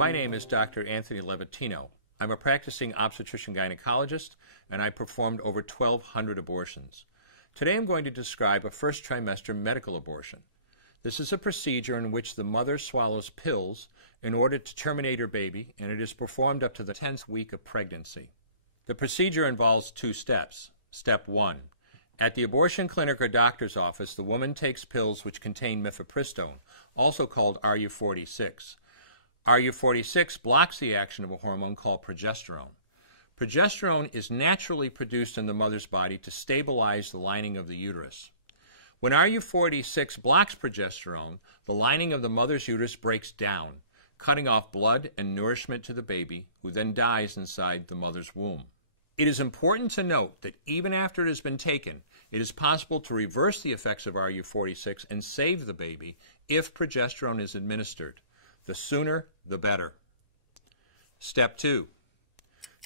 My name is Dr. Anthony Levatino. I'm a practicing obstetrician-gynecologist, and I performed over 1,200 abortions. Today I'm going to describe a first trimester medical abortion. This is a procedure in which the mother swallows pills in order to terminate her baby, and it is performed up to the 10th week of pregnancy. The procedure involves 2 steps. Step 1. At the abortion clinic or doctor's office, the woman takes pills which contain mifepristone, also called RU46. RU46 blocks the action of a hormone called progesterone. Progesterone is naturally produced in the mother's body to stabilize the lining of the uterus. When RU46 blocks progesterone, the lining of the mother's uterus breaks down, cutting off blood and nourishment to the baby, who then dies inside the mother's womb. It is important to note that even after it has been taken, it is possible to reverse the effects of RU46 and save the baby if progesterone is administered. The sooner, the better. Step 2.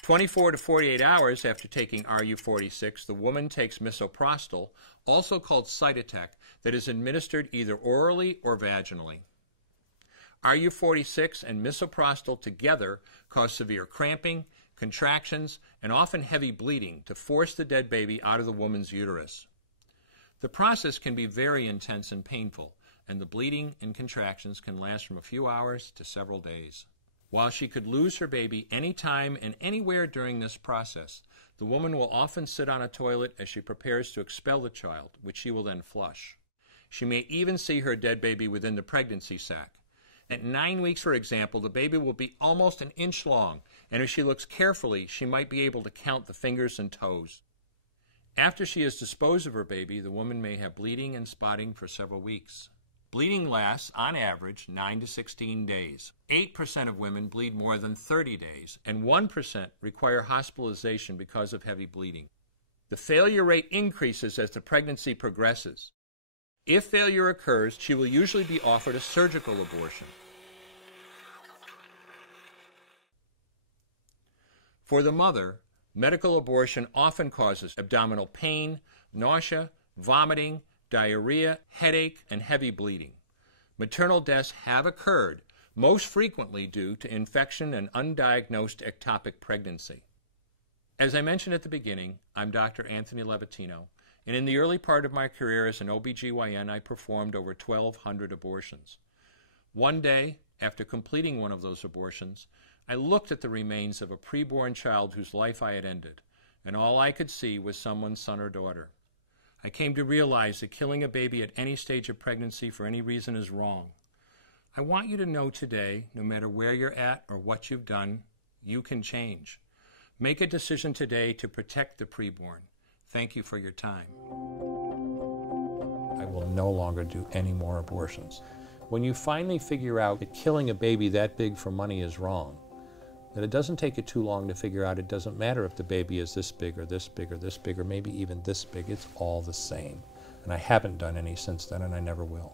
24 to 48 hours after taking RU46, the woman takes misoprostol, also called Cytotec, that is administered either orally or vaginally. RU46 and misoprostol together cause severe cramping, contractions, and often heavy bleeding to force the dead baby out of the woman's uterus. The process can be very intense and painful, and the bleeding and contractions can last from a few hours to several days. While she could lose her baby anytime and anywhere during this process, the woman will often sit on a toilet as she prepares to expel the child, which she will then flush. She may even see her dead baby within the pregnancy sac. At 9 weeks, for example, the baby will be almost an inch long, and if she looks carefully, she might be able to count the fingers and toes. After she has disposed of her baby, the woman may have bleeding and spotting for several weeks. Bleeding lasts, on average, 9 to 16 days. 8% of women bleed more than 30 days, and 1% require hospitalization because of heavy bleeding. The failure rate increases as the pregnancy progresses. If failure occurs, she will usually be offered a surgical abortion. For the mother, medical abortion often causes abdominal pain, nausea, vomiting, diarrhea, headache, and heavy bleeding. Maternal deaths have occurred, most frequently due to infection and undiagnosed ectopic pregnancy. As I mentioned at the beginning, I'm Dr. Anthony Levatino, and in the early part of my career as an OBGYN, I performed over 1,200 abortions. One day, after completing one of those abortions, I looked at the remains of a preborn child whose life I had ended, and all I could see was someone's son or daughter. I came to realize that killing a baby at any stage of pregnancy for any reason is wrong. I want you to know today, no matter where you're at or what you've done, you can change. Make a decision today to protect the preborn. Thank you for your time. I will no longer do any more abortions. When you finally figure out that killing a baby that big for money is wrong, that it doesn't take you too long to figure out it doesn't matter if the baby is this big or this big or this big or maybe even this big, it's all the same. And I haven't done any since then, and I never will.